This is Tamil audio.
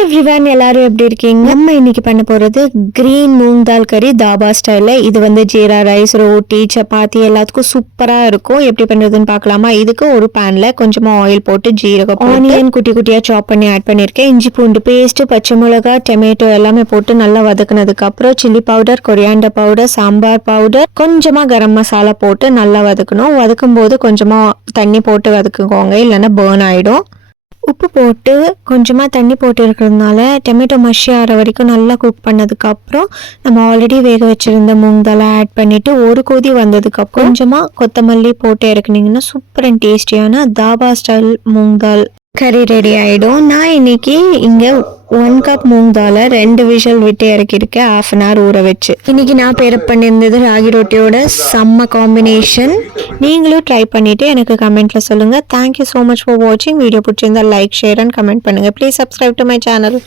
எவ்ரிவன் எல்லாரும் எப்படி இருக்கீங்க? நம்ம இன்னைக்கு பண்ண போறது கிரீன் மூங் தால் கறி தாபா ஸ்டைல்ல. இது வந்து ஜீரா ரைஸ், ரோட்டி, சப்பாத்தி எல்லாத்துக்கும் சூப்பரா இருக்கும். எப்படி பண்றதுன்னு பார்க்கலாமா? இதுக்கு ஒரு பேன்ல கொஞ்சமா ஆயில் போட்டு ஜீரகம், ஆனியன் குட்டி குட்டியா சாப் பண்ணி ஆட் பண்ணிருக்கேன். இஞ்சி பூண்டு பேஸ்ட், பச்சை மிளகாய், டொமேட்டோ எல்லாமே போட்டு நல்லா வதக்குனதுக்கு அப்புறம் chilli powder, coriander powder, sambar powder, கொஞ்சமா கரம் மசாலா போட்டு நல்லா வதக்கணும். வதக்கும் போது கொஞ்சமா தண்ணி போட்டு வதக்குக்கோங்க, இல்லைன்னா பேர்ன் ஆயிடும். உப்பு போட்டு கொஞ்சமாக தண்ணி போட்டு இருக்கிறதுனால டொமேட்டோ மஷி ஆகிற வரைக்கும் நல்லா குக் பண்ணதுக்கப்புறம் நம்ம ஆல்ரெடி வேக வச்சுருந்த மூங் தாலை ஆட் பண்ணிவிட்டு ஒரு கொதி வந்ததுக்கப்புறம் கொஞ்சமாக கொத்தமல்லி போட்டு இறக்குனீங்கன்னா சூப்பர் அண்ட் டேஸ்டியான தாபா ஸ்டைல் மூங் தால் கறி ரெடி ஆகிடும். நான் இன்னைக்கு இங்கே 1 கப் மூங் தாலை 2 விஷல் விட்டு இறக்கியிருக்கேன், 1/2 hour ஊற வச்சு. இன்னைக்கு நான் பேரப் பண்ணியிருந்தது ராகி ரொட்டியோட செம்ம காம்பினேஷன். நீங்களும் ட்ரை பண்ணிவிட்டு எனக்கு கமெண்ட்டில் சொல்லுங்கள். தேங்க்யூ ஸோ மச் ஃபார் வாட்சிங். வீடியோ பிடிச்சிருந்தா லைக், ஷேர் அண்ட் கமெண்ட் பண்ணுங்கள். Please subscribe to my channel.